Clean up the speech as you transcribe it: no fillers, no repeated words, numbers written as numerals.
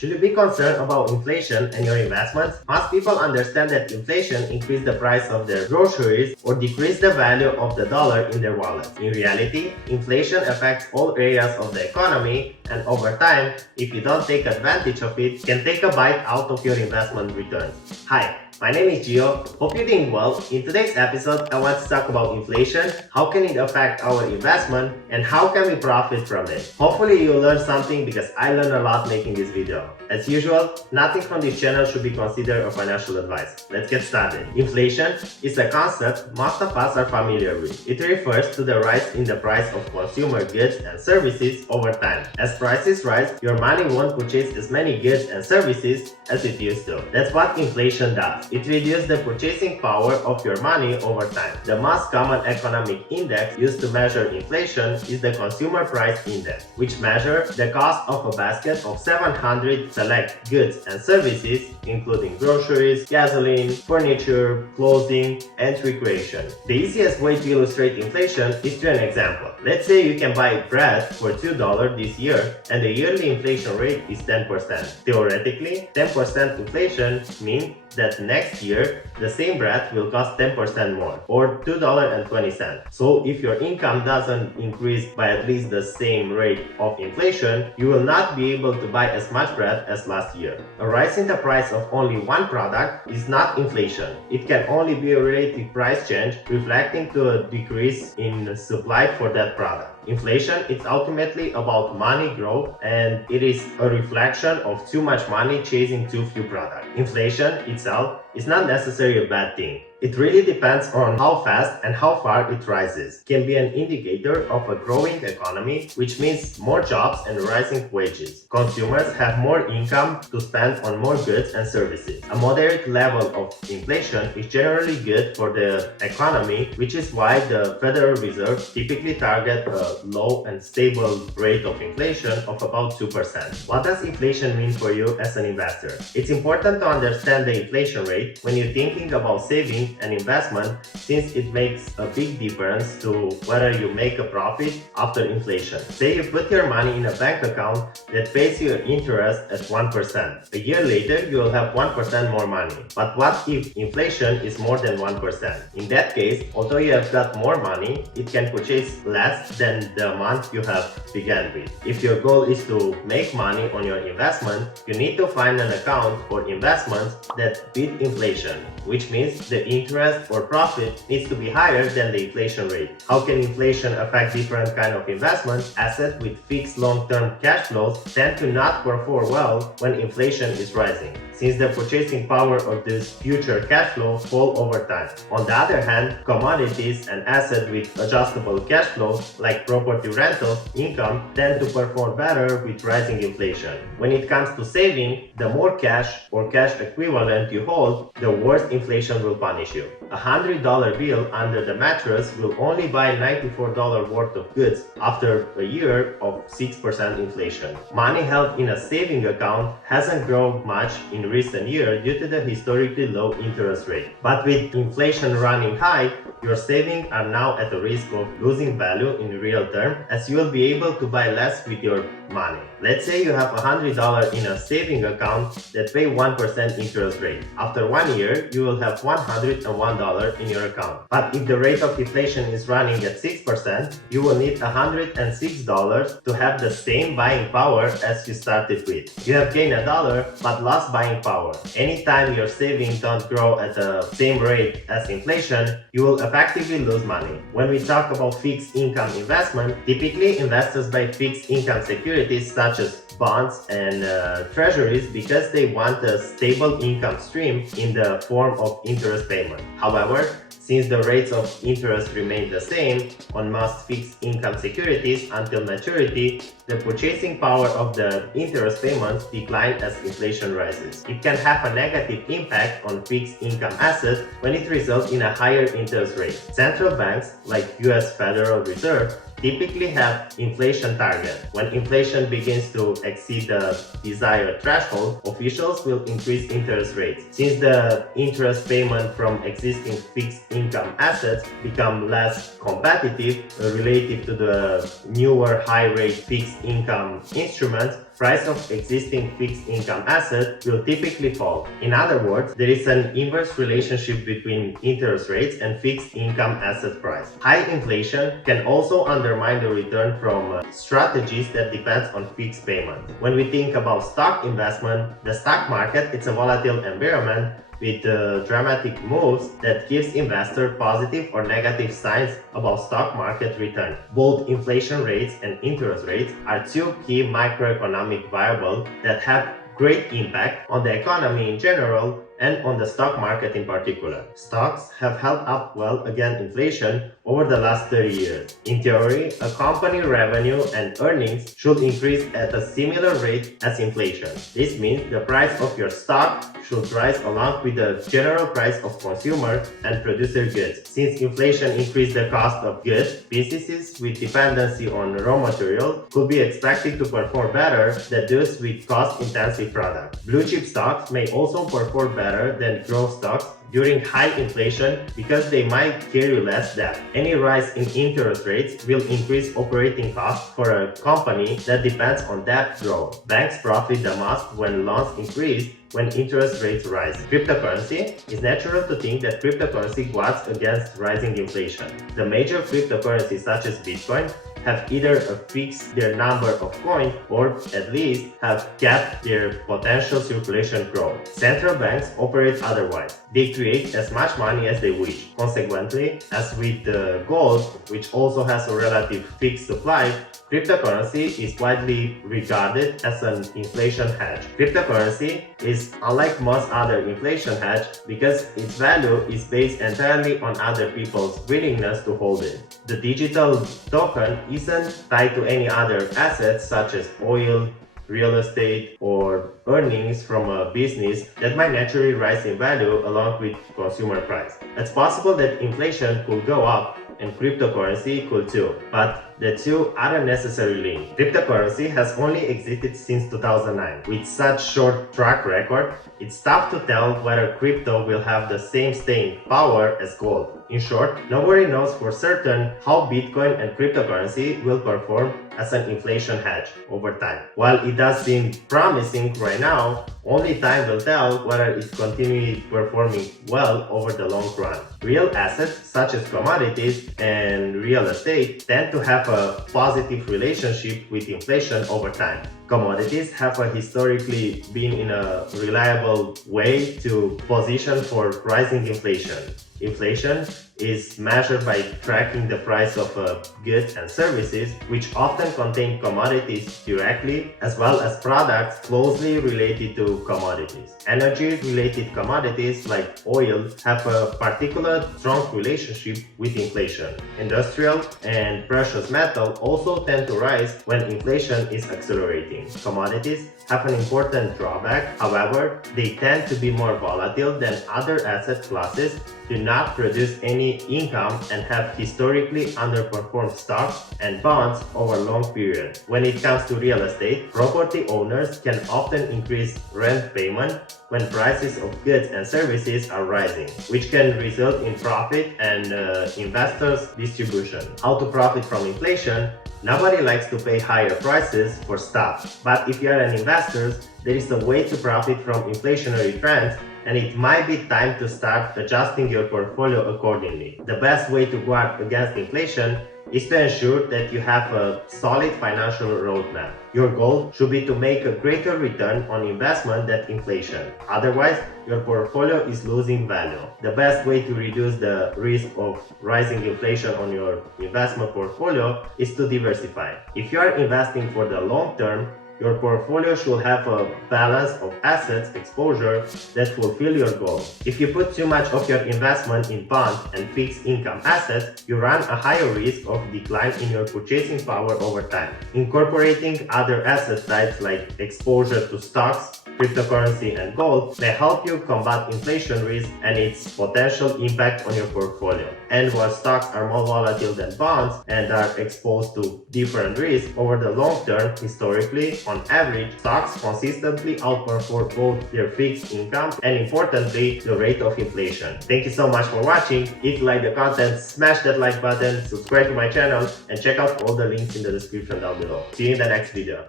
Should you be concerned about inflation and your investments? Most people understand that inflation increases the price of their groceries or decrease the value of the dollar in their wallet. In reality, inflation affects all areas of the economy, and over time, if you don't take advantage of it, can take a bite out of your investment returns. Hi, my name is Gio. Hope you're doing well. In today's episode, I want to talk about inflation, how can it affect our investment, and how can we profit from it. Hopefully you'll learn something because I learned a lot making this video. As usual, nothing from this channel should be considered a financial advice. Let's get started. Inflation is a concept most of us are familiar with. It refers to the rise in the price of consumer goods and services over time. As prices rise, your money won't purchase as many goods and services as it used to. That's what inflation does. It reduces the purchasing power of your money over time. The most common economic index used to measure inflation is the Consumer Price Index, which measures the cost of a basket of 700 select goods and services, including groceries, gasoline, furniture, clothing, and recreation. The easiest way to illustrate inflation is through an example. Let's say you can buy bread for $2 this year and the yearly inflation rate is 10%. Theoretically, 10% inflation means that next year the same bread will cost 10% more, or $2.20. So if your income doesn't increase by at least the same rate of inflation, you will not be able to buy as much bread as last year. A rise in the price of only one product is not inflation. It can only be a relative price change reflecting to a decrease in supply for that product. Inflation is ultimately about money growth, and it is a reflection of too much money chasing too few products. Inflation itself is not necessarily a bad thing. It really depends on how fast and how far it rises. It can be an indicator of a growing economy, which means more jobs and rising wages. Consumers have more income to spend on more goods and services. A moderate level of inflation is generally good for the economy, which is why the Federal Reserve typically targets a low and stable rate of inflation of about 2%. What does inflation mean for you as an investor? It's important to understand the inflation rate when you're thinking about saving and investment, since it makes a big difference to whether you make a profit after inflation. Say you put your money in a bank account that pays you interest at 1%. A year later, you will have 1% more money. But what if inflation is more than 1%? In that case, although you have got more money, it can purchase less than the amount you have began with. If your goal is to make money on your investment, you need to find an account for investments that beat inflation, which means the interest or profit needs to be higher than the inflation rate. How can inflation affect different kind of investments? Assets with fixed long-term cash flows tend to not perform well when inflation is rising, since the purchasing power of this future cash flow fall over time. On the other hand, commodities and assets with adjustable cash flows like property rental income tend to perform better with rising inflation. When it comes to saving, the more cash or cash equivalent you hold, the worse inflation will punish you. A $100 bill under the mattress will only buy $94 worth of goods after a year of 6% inflation. Money held in a saving account hasn't grown much in recent years due to the historically low interest rate. But with inflation running high, your savings are now at the risk of losing value in real terms, as you will be able to buy less with your money. Let's say you have $100 in a saving account that pay 1% interest rate. After 1 year, you will have $101 in your account. But if the rate of inflation is running at 6%, you will need $106 to have the same buying power as you started with. You have gained $1 but lost buying power. Anytime your savings don't grow at the same rate as inflation, you will effectively lose money. When we talk about fixed income investment, typically investors buy fixed income securities such as bonds and treasuries because they want a stable income stream in the form of interest payment. However, since the rates of interest remain the same on most fixed income securities until maturity, the purchasing power of the interest payments declines as inflation rises. It can have a negative impact on fixed income assets when it results in a higher interest rate. Central banks like US Federal Reserve typically have inflation target. When inflation begins to exceed the desired threshold, officials will increase interest rates. Since the interest payment from existing fixed income assets become less competitive relative to the newer high-rate fixed income instruments, price of existing fixed income assets will typically fall. In other words, there is an inverse relationship between interest rates and fixed income asset price. High inflation can also undermine the return from strategies that depend on fixed payment. When we think about stock investment, the stock market is a volatile environment with dramatic moves that gives investors positive or negative signs about stock market return. Both inflation rates and interest rates are two key macroeconomic variables that have great impact on the economy in general and on the stock market in particular. Stocks have held up well against inflation over the last 30 years. In theory, a company revenue and earnings should increase at a similar rate as inflation. This means the price of your stock should rise along with the general price of consumer and producer goods. Since inflation increased the cost of goods, businesses with dependency on raw material could be expected to perform better than those with cost-intensive products. Blue chip stocks may also perform better than growth stocks during high inflation because they might carry less debt. Any rise in interest rates will increase operating costs for a company that depends on debt growth. Banks profit the most when loans increase when interest rates rise. Cryptocurrency, is natural to think that cryptocurrency guards against rising inflation. The major cryptocurrencies such as Bitcoin have either fixed their number of coins or at least have capped their potential circulation growth. Central banks operate otherwise. They create as much money as they wish. Consequently, as with gold, which also has a relative fixed supply, cryptocurrency is widely regarded as an inflation hedge. Cryptocurrency is unlike most other inflation hedge because its value is based entirely on other people's willingness to hold it. The digital token isn't tied to any other assets such as oil, real estate, or earnings from a business that might naturally rise in value along with consumer price. It's possible that inflation could go up and cryptocurrency could too, but the two aren't necessarily linked. Cryptocurrency has only existed since 2009. With such short track record, it's tough to tell whether crypto will have the same staying power as gold. In short, nobody knows for certain how Bitcoin and cryptocurrency will perform as an inflation hedge over time. While it does seem promising right now, only time will tell whether it's continuing performing well over the long run. Real assets such as commodities and real estate tend to have a positive relationship with inflation over time. Commodities have historically been in a reliable way to position for rising inflation. Inflation is measured by tracking the price of goods and services, which often contain commodities directly, as well as products closely related to commodities. Energy-related commodities like oil have a particular strong relationship with inflation. Industrial and precious metal also tend to rise when inflation is accelerating. Commodities have an important drawback, however, they tend to be more volatile than other asset classes, do not produce any income, and have historically underperformed stocks and bonds over long periods. When it comes to real estate, property owners can often increase rent payment when prices of goods and services are rising, which can result in profit and investors' distribution. How to profit from inflation? Nobody likes to pay higher prices for stuff, but if you are an investor, there is a way to profit from inflationary trends, and it might be time to start adjusting your portfolio accordingly. The best way to guard against inflation is to ensure that you have a solid financial roadmap. Your goal should be to make a greater return on investment than inflation. Otherwise, your portfolio is losing value. The best way to reduce the risk of rising inflation on your investment portfolio is to diversify. If you are investing for the long term, your portfolio should have a balance of assets exposure that fulfill your goals. If you put too much of your investment in bonds and fixed income assets, you run a higher risk of decline in your purchasing power over time. Incorporating other asset types like exposure to stocks, cryptocurrency, and gold may help you combat inflation risk and its potential impact on your portfolio. And while stocks are more volatile than bonds and are exposed to different risks over the long term, historically, on average, stocks consistently outperform both their fixed income and, importantly, the rate of inflation. Thank you so much for watching. If you like the content, smash that like button, subscribe to my channel, and check out all the links in the description down below. See you in the next video.